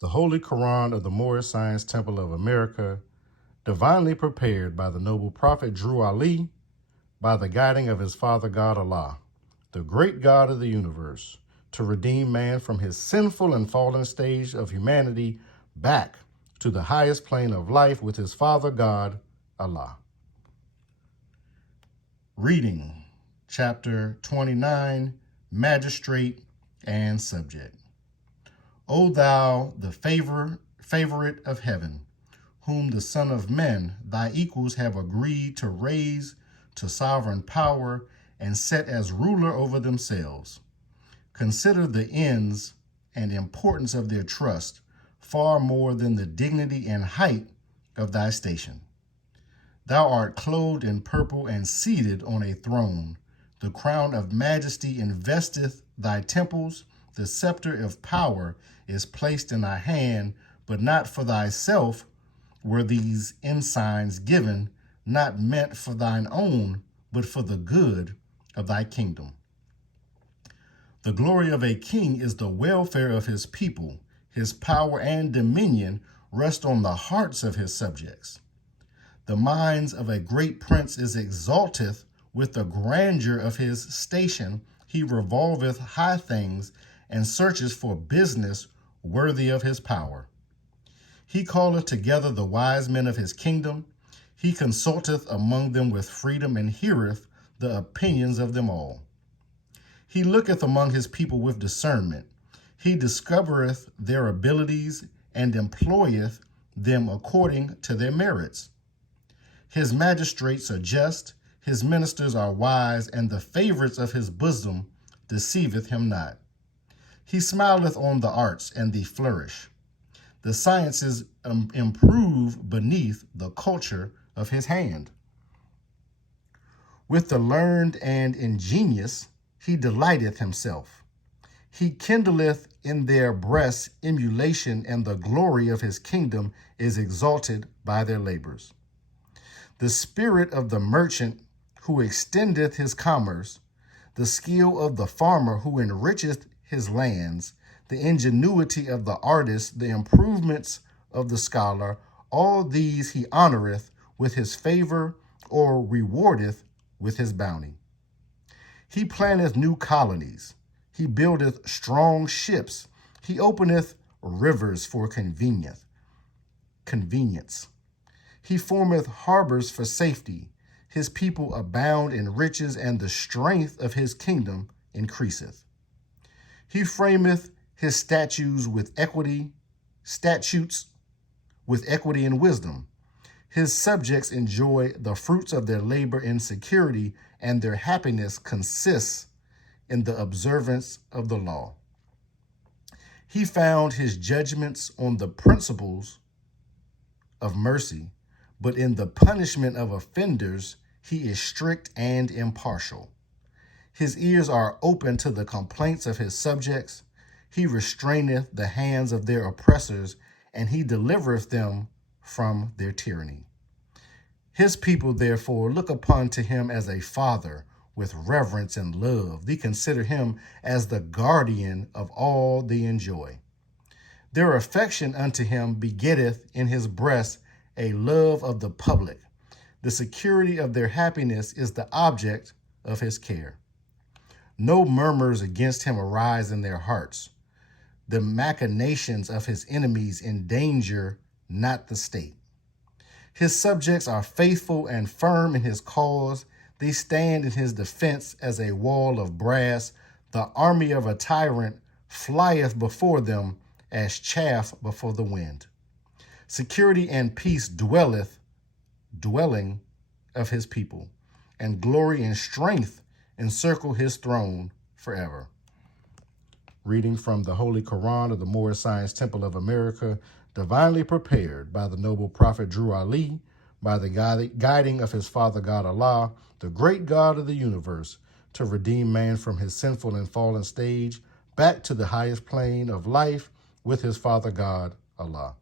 The Holy Koran of the Moorish Science Temple of America, divinely prepared by the noble prophet Drew Ali, by the guiding of his Father God Allah, the great God of the universe, to redeem man from his sinful and fallen stage of humanity back to the highest plane of life with his Father God Allah. Reading chapter 29, Magistrate and Subject. O thou, the favorite of heaven, whom the Son of Men, thy equals, have agreed to raise to sovereign power and set as ruler over themselves. Consider the ends and importance of their trust far more than the dignity and height of thy station. Thou art clothed in purple and seated on a throne. The crown of majesty investeth thy temples. The scepter of power is placed in thy hand, but not for thyself were these ensigns given, not meant for thine own, but for the good of thy kingdom. The glory of a king is the welfare of his people. His power and dominion rest on the hearts of his subjects. The minds of a great prince is exalteth with the grandeur of his station. He revolveth high things and searches for business worthy of his power. He calleth together the wise men of his kingdom. He consulteth among them with freedom and heareth the opinions of them all. He looketh among his people with discernment. He discovereth their abilities and employeth them according to their merits. His magistrates are just, his ministers are wise, and the favorites of his bosom deceiveth him not. He smileth on the arts, and they flourish. The sciences improve beneath the culture of his hand. With the learned and ingenious, he delighteth himself. He kindleth in their breasts emulation, and the glory of his kingdom is exalted by their labors. The spirit of the merchant who extendeth his commerce, the skill of the farmer who enricheth his lands, the ingenuity of the artist, the improvements of the scholar, all these he honoreth with his favor or rewardeth with his bounty. He planteth new colonies. He buildeth strong ships. He openeth rivers for convenience. He formeth harbors for safety. His people abound in riches, and the strength of his kingdom increaseth. He frameth his statutes with equity and wisdom. His subjects enjoy the fruits of their labor in security, and their happiness consists in the observance of the law. He found his judgments on the principles of mercy, but in the punishment of offenders he is strict and impartial. His ears are open to the complaints of his subjects. He restraineth the hands of their oppressors, and he delivereth them from their tyranny. His people, therefore, look upon to him as a father with reverence and love. They consider him as the guardian of all they enjoy. Their affection unto him begetteth in his breast a love of the public. The security of their happiness is the object of his care. No murmurs against him arise in their hearts. The machinations of his enemies endanger not the state. His subjects are faithful and firm in his cause. They stand in his defense as a wall of brass. The army of a tyrant flieth before them as chaff before the wind. Security and peace dwelling of his people, and glory and strength encircle his throne forever. Reading from the Holy Koran of the Moorish Science Temple of America, divinely prepared by the noble prophet Drew Ali, by the guiding of his Father God Allah, the great God of the universe, to redeem man from his sinful and fallen stage back to the highest plane of life with his Father God Allah.